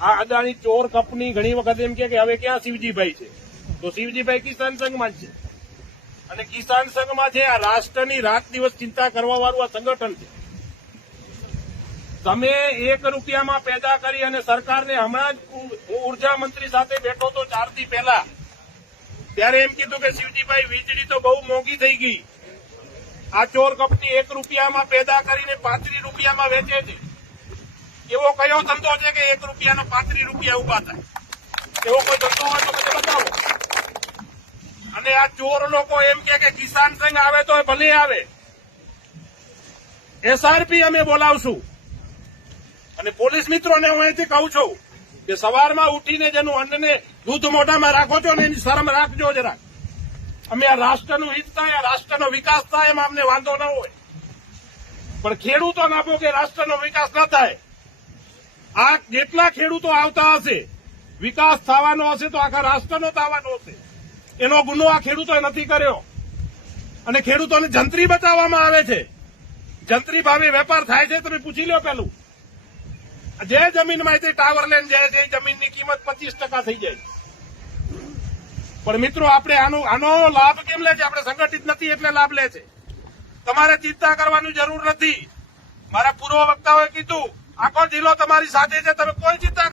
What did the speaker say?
આ અદાણી ચોર કંપની ઘણી વખત એમ કે હવે ક્યાં શિવજીભાઈ છે, તો શિવજીભાઈ કિસાન સંઘમાં જ છે. અને કિસાન સંઘમાં છે આ રાષ્ટ્રની રાત દિવસ ચિંતા કરવા વાળું આ સંગઠન છે. તમે 1 રૂપિયામાં પેદા કરી અને સરકારને હમણાં જ હું ઉર્જા મંત્રી સાથે બેઠો તો 4 દી પહેલા, ત્યારે એમ કીધું કે શિવજીભાઈ વીજળી તો બહુ મોંઘી થઈ ગઈ, આ ચોર કંપની 1 રૂપિયામાં પેદા કરીને 35 રૂપિયામાં વેચે છે. એવો કયો ધંધો છે કે 1 રૂપિયાનો 35 રૂપિયા ઉભા થાય? એવો કોઈ ધંધો હોય તો મને બતાવો. અને આ ચોર લોકો એમ કે કિસાન સંઘ આવે તો ભલે આવે, એસઆરપી અમે બોલાવશું. અને પોલીસ મિત્રોને હું અહીંથી કહું છું કે સવારમાં ઉઠીને જેનું અન્નને દૂધ મોઢામાં રાખો છો ને એની શરમ રાખજો જરાક. અમે આ રાષ્ટ્રનું હિત થાય, આ રાષ્ટ્રનો વિકાસ થાય એમાં અમને વાંધો ન હોય, પણ ખેડૂતો ના આપો કે રાષ્ટ્રનો વિકાસ ન થાય. આ જેટલા ખેડૂતો આવતા હશે, વિકાસ થવાનો હશે તો આખા રાષ્ટ્રનો થવાનો હશે. એનો ગુનો આ ખેડૂતોએ નથી કર્યો. અને ખેડૂતોને જંત્રી બતાવવામાં આવે છે. જંત્રી ભાવે વેપાર થાય છે, તમે પૂછી લો પેલું. જે જમીનમાંથી ટાવર લેન જાય છે એ જમીનની કિંમત 25% થઈ જાય. પણ મિત્રો આપણે આનો લાભ કેમ લે છે? આપણે સંગઠિત નથી એટલે લાભ લે છે. તમારે ચિંતા કરવાની જરૂર નથી. મારા પૂર્વ વક્તાઓએ કીધું આખો જિલ્લો તમારી સાથે છે, તમે કોઈ ચિંતા